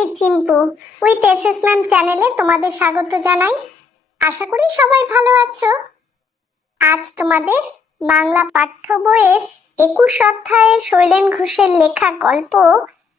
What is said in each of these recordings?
আমি Chimpu with SS ma'am চ্যানেলে তোমাদের স্বাগত জানাই। আশা করি সবাই ভালো আছো। আজ তোমাদের বাংলা পাঠ্য বইয়ের 21 অধ্যায়ের শৈলেন ঘোষের লেখা গল্প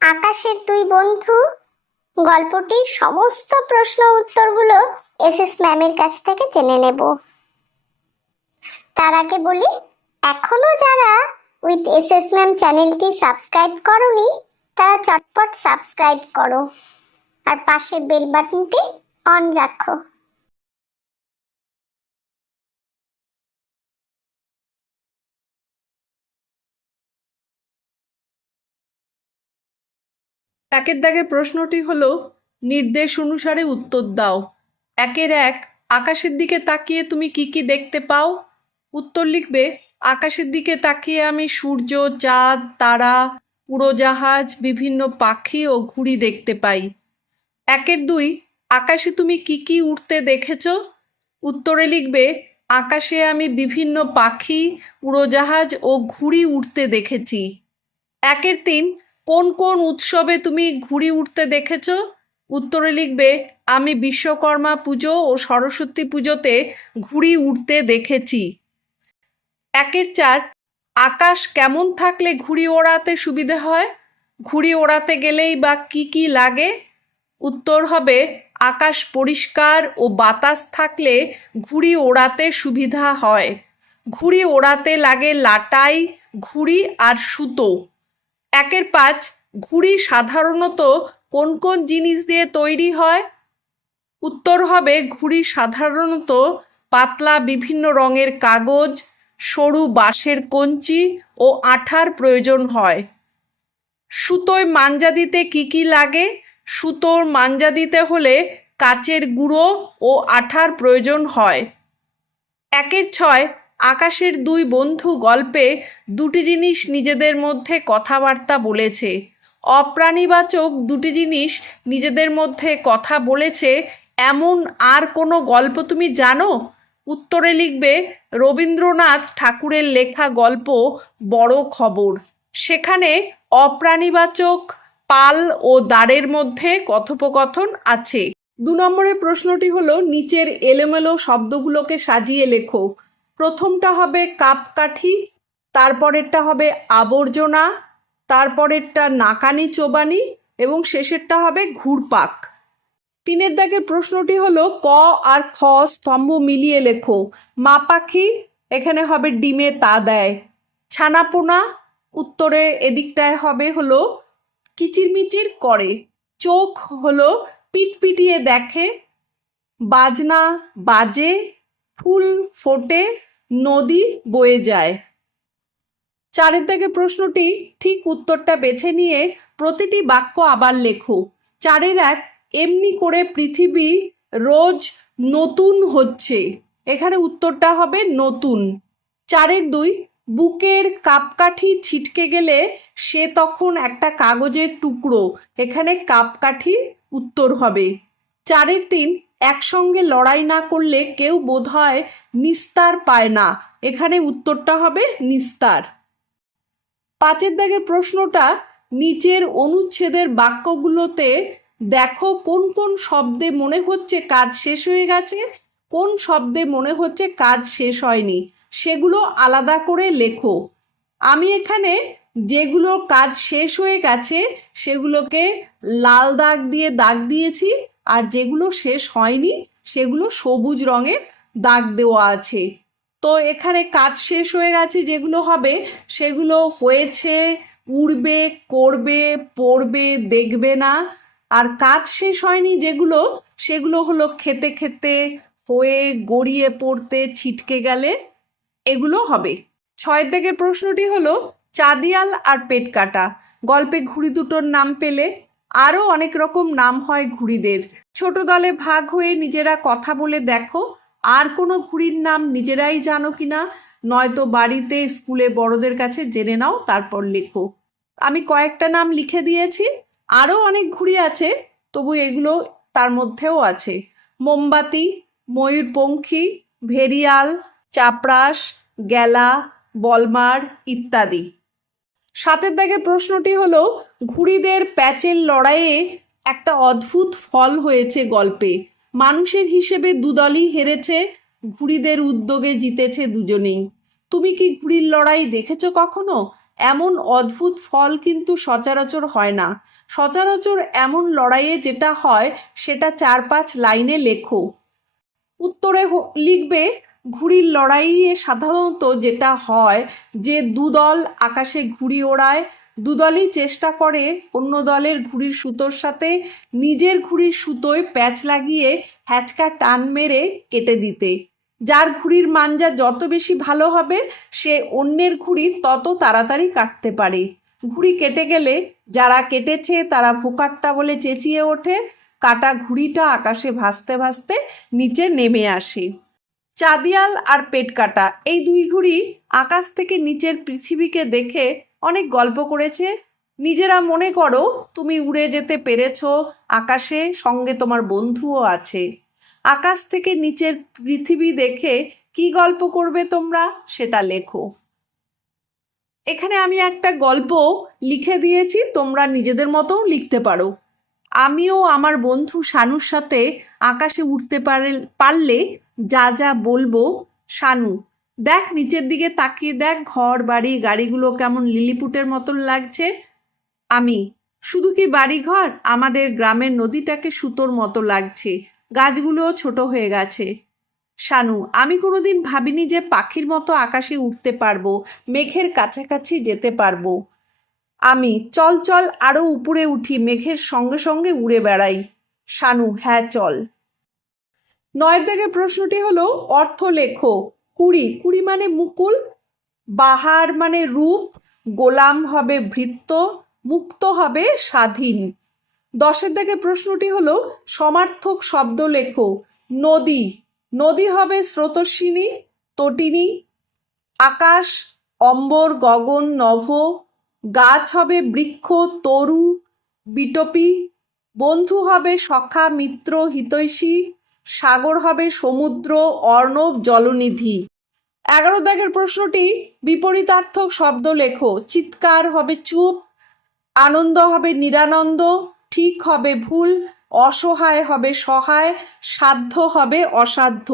আকাশের দুই বন্ধু গল্পটির সমস্ত প্রশ্ন উত্তরগুলো এসএস ম্যামের কাছ থেকে জেনে নেব। তার আগে বলি, এখনো যারা উইথ এসএস ম্যাম চ্যানেলটি সাবস্ক্রাইব করোনি তারা চটপট সাবস্ক্রাইব করো আর পাশের বেল বাটনটি অন রাখো। একের দাগের প্রশ্নটি হলো, নির্দেশ অনুসারে উত্তর দাও। একের এক, আকাশের দিকে তাকিয়ে তুমি কি কি দেখতে পাও? উত্তর লিখবে, আকাশের দিকে তাকিয়ে আমি সূর্য, চাঁদ, তারা, উড়োজাহাজ, বিভিন্ন পাখি ও ঘুড়ি দেখতে পাই। একের দুই, আকাশে তুমি কি কি উড়তে দেখেছ? উত্তরে লিখবে, আকাশে আমি বিভিন্ন পাখি, উড়োজাহাজ ও ঘুড়ি উড়তে দেখেছি। একের তিন, কোন কোন উৎসবে তুমি ঘুড়ি উড়তে দেখেছ? উত্তরে লিখবে, আমি বিশ্বকর্মা পুজো ও সরস্বতী পুজোতে ঘুড়ি উড়তে দেখেছি। একের চার, আকাশ কেমন থাকলে ঘুড়ি ওড়াতে সুবিধে হয়? ঘুড়ি ওড়াতে গেলেই বা কি কি লাগে? উত্তর হবে, আকাশ পরিষ্কার ও বাতাস থাকলে ঘুড়ি ওড়াতে সুবিধা হয়। ঘুড়ি ওড়াতে লাগে লাটাই, ঘুড়ি আর সুতো। একের পাঁচ, ঘুড়ি সাধারণত কোন কোন জিনিস দিয়ে তৈরি হয়? উত্তর হবে, ঘুড়ি সাধারণত পাতলা বিভিন্ন রঙের কাগজ, সরু বাঁশের কঞ্চি ও আঠার প্রয়োজন হয়। সুতোয় মাঞ্জা দিতে কি কি লাগে? সুতোর মাঞ্জা দিতে হলে কাচের গুঁড়ো ও আঠার প্রয়োজন হয়। একের ছয়, আকাশের দুই বন্ধু গল্পে দুটি জিনিস নিজেদের মধ্যে কথাবার্তা বলেছে। অপ্রাণীবাচক দুটি জিনিস নিজেদের মধ্যে কথা বলেছে এমন আর কোনো গল্প তুমি জানো? উত্তরে লিখবে, রবীন্দ্রনাথ ঠাকুরের লেখা গল্প বড় খবর। সেখানে অপ্রাণীবাচক পাল ও দ্বারের মধ্যে কথোপকথন আছে। 2 নম্বরের প্রশ্নটি হলো, নিচের এলোমেলো শব্দগুলোকে সাজিয়ে লেখো। প্রথমটা হবে কাপকাঠি, তারপরেরটা হবে আবর্জনা, তারপরেরটা নাকানি চোবানি এবং শেষেরটা হবে ঘুরপাক। 3 দাগের প্রশ্নটি হলো, ক আর খ স্তম্ভ মিলিয়ে লেখো। মা পাখি, এখানে হবে ডিমে তা দেয়। ছানাপোনা, উত্তরে এদিকটায় হবে হলো কিচিরমিচির করে। চোখ হলো পিটপিটিয়ে দেখে। বাজনা বাজে, ফুল ফোটে, নদী বয়ে যায়। 4 দাগের প্রশ্নটি ঠিক উত্তরটা বেছে নিয়ে প্রতিটি বাক্য আবার লেখো। 4 এক, এমনি করে পৃথিবী রোজ নতুন হচ্ছে। এখানে উত্তরটা হবে নতুন। 4 দুই, বুকের কাপকাঠি ছিটকে গেলে সে তখন একটা কাগজের টুকরো। এখানে কাপকাঠি উত্তর হবে। 4 তিন, একসঙ্গে লড়াই না করলে কেউ বোধহয় নিস্তার পায় না। এখানে উত্তরটা হবে নিস্তার। 5 দাগের প্রশ্নটা, নিচের অনুচ্ছেদের বাক্যগুলোতে দেখো কোন কোন শব্দে মনে হচ্ছে কাজ শেষ হয়ে গেছে, কোন শব্দে মনে হচ্ছে কাজ শেষ হয়নি, সেগুলো আলাদা করে লেখো। আমি এখানে যেগুলো কাজ শেষ হয়ে গেছে সেগুলোকে লাল দাগ দিয়ে দাগ দিয়েছি, আর যেগুলো শেষ হয়নি সেগুলো সবুজ রঙের দাগ দেওয়া আছে। তো এখানে কাজ শেষ হয়ে গেছে যেগুলো হবে সেগুলো হয়েছে, উড়বে, করবে, পড়বে, দেখবে না। আর কাজ শেষ হয়নি যেগুলো, সেগুলো হলো খেতে খেতে, হয়ে, গড়িয়ে পড়তে, ছিটকে গেলে, এগুলো হবে। 6 দাগের প্রশ্নটি হলো, চাঁদিয়াল আর পেট কাটা গল্পে ঘুড়ি দুটোর নাম পেলে। আরও অনেক রকম নাম হয় ঘুড়িদের। ছোট দলে ভাগ হয়ে নিজেরা কথা বলে দেখো আর কোনো ঘুড়ির নাম নিজেরাই জানো কিনা, নয়তো বাড়িতে স্কুলে বড়দের কাছে জেনে নাও, তারপর লেখো। আমি কয়েকটা নাম লিখে দিয়েছি, আরও অনেক ঘুড়ি আছে, তবু এগুলো তার মধ্যেও আছে। মোমবাতি, ময়ূরপঙ্খী, ভেরিয়াল, চাপরাশ, গেলা, বলমার ইত্যাদি। 7 দাগের প্রশ্নটি হলো, ঘুড়িদের প্যাচের লড়াইয়ে একটা অদ্ভুত ফল হয়েছে গল্পে। মানুষের হিসেবে দুদলই হেরেছে, ঘুড়িদের উদ্যোগে জিতেছে দুজনেই। তুমি কি ঘুড়ির লড়াই দেখেছো কখনো? এমন অদ্ভুত ফল কিন্তু সচরাচর হয় না। সচরাচর এমন লড়াইয়ে যেটা হয় সেটা 4-5 লাইনে লেখো। উত্তরে লিখবে, ঘুড়ির লড়াইয়ে সাধারণত যেটা হয় যে দুদল আকাশে ঘুড়ি ওড়ায়, দুদলই চেষ্টা করে অন্য দলের ঘুড়ির সুতোর সাথে নিজের ঘুড়ির সুতোয় প্যাঁচ লাগিয়ে হ্যাচকা টান মেরে কেটে দিতে। যার ঘুড়ির মাঞ্জা যত বেশি ভালো হবে সে অন্যের ঘুড়ি তত তাড়াতাড়ি কাটতে পারে। ঘুড়ি কেটে গেলে যারা কেটেছে তারা ভোকাট্টা বলে চেঁচিয়ে ওঠে। কাটা ঘুড়িটা আকাশে ভাসতে ভাসতে নিচে নেমে আসে। চাঁদিয়াল আর পেট কাটা এই দুই ঘুড়ি আকাশ থেকে নিচের পৃথিবীকে দেখে অনেক গল্প করেছে। নিজেরা মনে করো তুমি উড়ে যেতে পেরেছো আকাশে, সঙ্গে তোমার বন্ধুও আছে। আকাশ থেকে নিচের পৃথিবী দেখে কি গল্প করবে তোমরা সেটা লেখো। এখানে আমি একটা গল্প লিখে দিয়েছি, তোমরা নিজেদের মতোও লিখতে পারো। আমিও আমার বন্ধু শানুর সাথে আকাশে উঠতে পারলে যা যা বলবো। শানু, দেখ নিচের দিকে তাকিয়ে দেখ, ঘর বাড়ি গাড়িগুলো কেমন লিলিপুটের মতন লাগছে। আমি, শুধু কি বাড়ি ঘর, আমাদের গ্রামের নদীটাকে সুতোর মতো লাগছে, গাছগুলোও ছোট হয়ে গেছে। শানু, আমি কোনোদিন ভাবিনি যে পাখির মতো আকাশে উঠতে পারবো, মেঘের কাছাকাছি যেতে পারবো। আমি, চল চল আরো উপরে উঠি, মেঘের সঙ্গে সঙ্গে উড়ে বেড়াই। শানু, হ্যাঁ চল। 9 দাগের প্রশ্নটি হলো অর্থ লেখো। কুড়ি, কুড়ি মানে মুকুল, বাহার মানে রূপ, গোলাম হবে ভৃত্য, মুক্ত হবে স্বাধীন। 10 দাগের প্রশ্নটি হলো সমার্থক শব্দ লেখো। নদী, নদী হবে স্রোতস্বিনী, তটিনী। আকাশ, অম্বর, গগন, নভ। গাছ হবে বৃক্ষ, তরু, বিটপি। বন্ধু হবে সখা, মিত্র, হিতৈষী। সাগর হবে সমুদ্র, অর্ণব, জলনিধি। 11 দাগের প্রশ্নটি বিপরীতার্থক শব্দ লেখো। চিৎকার হবে চুপ, আনন্দ হবে নিরানন্দ, ঠিক হবে ভুল, অসহায় হবে সহায়, সাধ্য হবে অসাধ্য।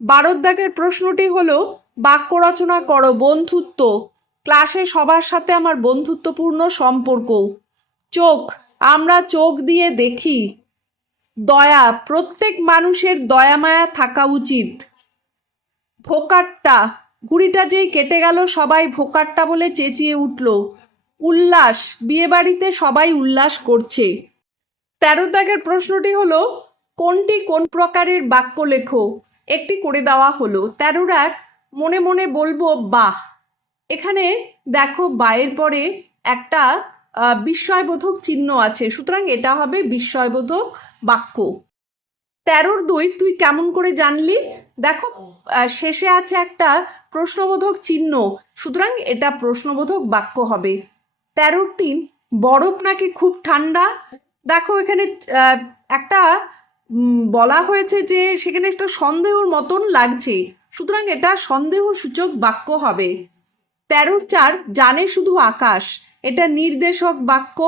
12 দাগের প্রশ্নটি হলো বাক্য রচনা করো। বন্ধুত্ব, ক্লাসে সবার সাথে আমার বন্ধুত্বপূর্ণ সম্পর্ক। চোখ, আমরা চোখ দিয়ে দেখি। দয়া, প্রত্যেক মানুষের দয়া মায়া থাকা উচিত। ভোকাট্টা, ঘুড়িটা যেই কেটে গেল সবাই ভোকাট্টা বলে চেঁচিয়ে উঠল। উল্লাস, বিয়েবাড়িতে সবাই উল্লাস করছে। 13 দাগের প্রশ্নটি হলো কোনটি কোন প্রকারের বাক্য লেখো। একটি করে দেওয়া হলো। 13 মনে মনে বলবো বাহ। এখানে দেখো বায়ের পরে একটা বিস্ময়বোধক চিহ্ন আছে, সুতরাং এটা হবে বিস্ময়বোধক বাক্য। 13-2 তুই কেমন করে জানলি? দেখো শেষে আছে একটা প্রশ্নবোধক চিহ্ন, সুতরাং এটা প্রশ্নবোধক বাক্য হবে। 13-3 বরফ নাকি খুব ঠান্ডা। দেখো এখানে একটা বলা হয়েছে যে সেখানে একটা সন্দেহর মতন লাগছে, সুতরাং এটা সন্দেহসূচক বাক্য হবে। 13-4 জানে শুধু আকাশ, এটা নির্দেশক বাক্য।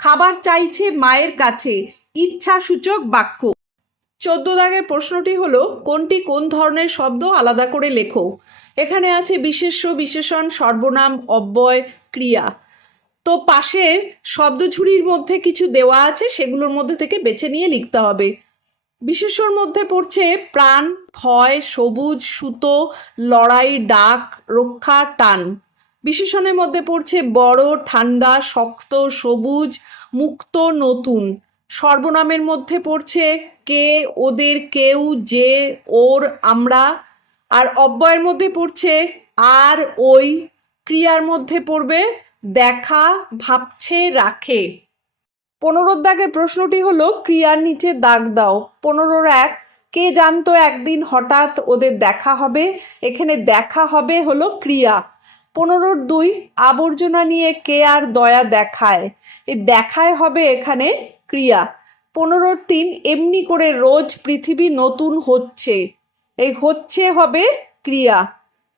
খাবার চাইছে মায়ের কাছে, ইচ্ছাসূচক বাক্য। 14 দাগের প্রশ্নটি হলো কোনটি কোন ধরনের শব্দ, আলাদা করে লেখো। এখানে আছে বিশেষ্য, বিশেষণ, সর্বনাম, অব্যয়, ক্রিয়া। তো পাশের শব্দঝুড়ির মধ্যে কিছু দেওয়া আছে, সেগুলোর মধ্যে থেকে বেছে নিয়ে লিখতে হবে। বিশেষ্যর মধ্যে পড়ছে প্রাণ, ভয়, সবুজ, সুতো, লড়াই, ডাক, রক্ষা, টান। বিশেষণের মধ্যে পড়ছে বড়, ঠান্ডা, শক্ত, সবুজ, মুক্ত, নতুন। সর্বনামের মধ্যে পড়ছে কে, ওদের, কেউ, যে, ওর, আমরা। আর অব্যয়ের মধ্যে পড়ছে আর, ওই। ক্রিয়ার মধ্যে পড়বে দেখা, ভাবছে, রাখে। 15 দাগের প্রশ্নটি হলো ক্রিয়ার নিচে দাগ দাও। 15-1 কে জানতো একদিন হঠাৎ ওদের দেখা হবে। এখানে দেখা হবে হলো ক্রিয়া। 15-2 আবর্জনা নিয়ে কে আর দয়া দেখায়, এই দেখায় হবে এখানে ক্রিয়া। 15-3 এমনি করে রোজ পৃথিবী নতুন হচ্ছে, এই হচ্ছে হবে ক্রিয়া।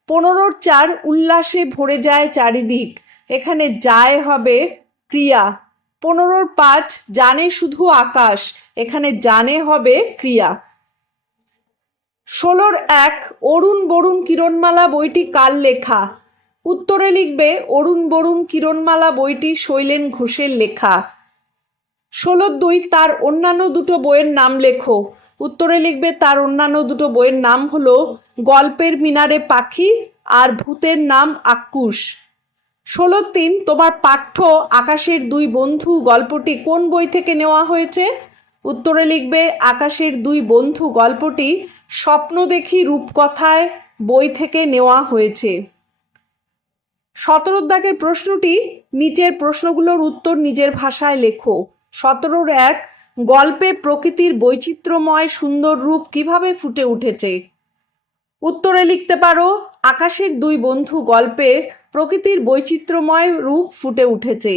15-4 উল্লাসে ভরে যায় চারিদিক, এখানে যায় হবে ক্রিয়া। 15-5 জানে শুধু আকাশ, এখানে জানে হবে ক্রিয়া। 16-1 অরুণ বরুণ কিরণমালা বইটি কার লেখা? উত্তরে লিখবে অরুণ বরুণ কিরণমালা বইটি শৈলেন ঘোষের লেখা। 16-2 তার অন্যান্য দুটো বইয়ের নাম লেখো। উত্তরে লিখবে তার অন্যান্য দুটো বইয়ের নাম হলো গল্পের মিনারে পাখি আর ভূতের নাম আক্কুশ। 16-3 তোমার পাঠ্য আকাশের দুই বন্ধু গল্পটি কোন বই থেকে নেওয়া হয়েছে? উত্তরে লিখবে আকাশের দুই বন্ধু গল্পটি স্বপ্ন দেখি রূপকথায় বই থেকে নেওয়া হয়েছে। 17 দাগের প্রশ্নটি নিচের প্রশ্নগুলোর উত্তর নিজের ভাষায় লেখো। 17-1 গল্পে প্রকৃতির বৈচিত্র্যময় সুন্দর রূপ কিভাবে ফুটে উঠেছে? উত্তরে লিখতে পারো আকাশের দুই বন্ধু গল্পে প্রকৃতির বৈচিত্র্যময় রূপ ফুটে উঠেছে।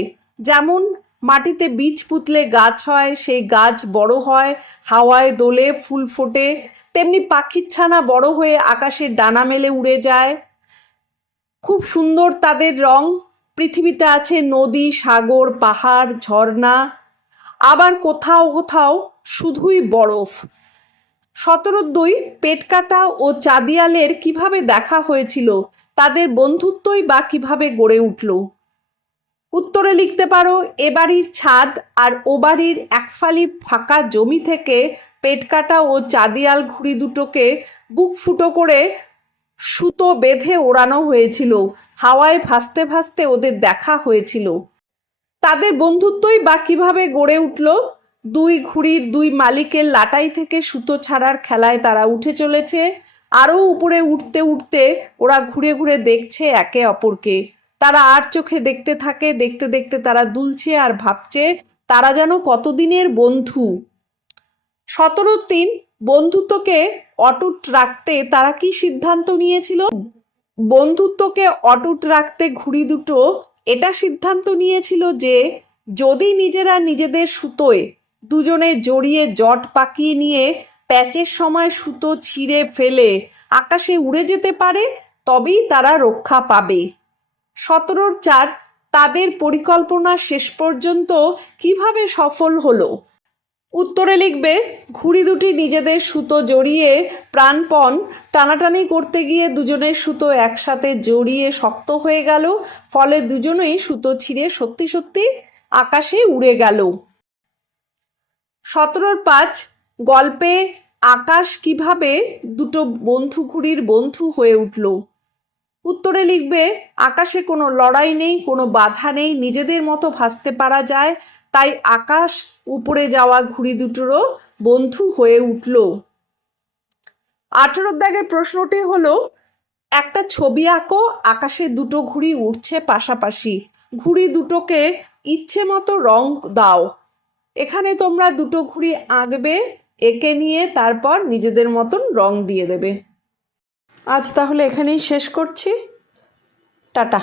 যেমন মাটিতে বীজ পুঁতলে গাছ হয়, সেই গাছ বড় হয়, হাওয়ায় দোলে, ফুল ফোটে, তেমনি পাখির ছানা বড় হয়ে আকাশের ডানা মেলে উড়ে যায়। খুব সুন্দর তাদের রং। পৃথিবীতে আছে নদী, সাগর, পাহাড়, ঝর্ণা, আবার কোথাও কোথাও শুধুই বরফ। 17-2 পেটকাটা ও চাঁদিয়ালের কিভাবে দেখা হয়েছিল? তাদের বন্ধুত্বই বা কিভাবে গড়ে উঠল? উত্তরে লিখতে পারো এ বাড়ির ছাদ আর ও বাড়ির একফালি ফাঁকা জমি থেকে পেটকাটা ও চাঁদিয়াল ঘুড়ি দুটোকে বুক ফুটো করে সুতো বেঁধে ওড়ানো হয়েছিল। হাওয়ায় ভাসতে ভাসতে ওদের দেখা হয়েছিল। তাদের বন্ধুত্বই বা কিভাবে গড়ে উঠল? দুই ঘুড়ির দুই মালিকের লাটাই থেকে সুতো ছাড়ার খেলায় তারা উঠে চলেছে। আরও উপরে উঠতে উঠতে ওরা ঘুরে ঘুরে দেখছে একে অপরকে। তারা আর চোখে দেখতে থাকে, দেখতে দেখতে তারা দুলছে আর ভাবছে তারা যেন কতদিনের বন্ধু। 17-3 বন্ধুত্বকে অটুট রাখতে তারা কি সিদ্ধান্ত নিয়েছিল? বন্ধুত্বকে অটুট রাখতে ঘুড়ি দুটো এটা সিদ্ধান্ত নিয়েছিল যে যদি নিজেরা নিজেদের সুতোয় দুজনে জড়িয়ে জট পাকিয়ে নিয়ে প্যাচের সময় সুতো ছিঁড়ে ফেলে আকাশে উড়ে যেতে পারে তবেই তারা রক্ষা পাবে। 17-4 তাদের পরিকল্পনা শেষ পর্যন্ত কিভাবে সফল হলো? উত্তরে লিখবে ঘুড়ি দুটি নিজেদের সুতো জড়িয়ে প্রাণপণ টানাটানি করতে গিয়ে দুজনের সুতো একসাথে জড়িয়ে শক্ত হয়ে গেল, ফলে দুজনেই সুতো ছিঁড়ে সত্যি সত্যি আকাশে উড়ে গেল। 17-5 গল্পে আকাশ কিভাবে দুটো বন্ধু ঘুড়ির বন্ধু হয়ে উঠল? উত্তরে লিখবে আকাশে কোনো লড়াই নেই, কোনো বাধা নেই, নিজেদের মতো ভাসতে পারা যায়, তাই আকাশ উপরে যাওয়া ঘুড়ি দুটোরও বন্ধু হয়ে উঠল। 18 দাগের প্রশ্নটি হলো একটা ছবি আঁকো, আকাশে দুটো ঘুড়ি উঠছে পাশাপাশি, ঘুড়ি দুটোকে ইচ্ছে মতো রং দাও। এখানে তোমরা দুটো ঘুড়ি আঁকবে, এঁকে নিয়ে তারপর নিজেদের মতন রং দিয়ে দেবে। আজ তাহলে এখানেই শেষ করছি। টাটা।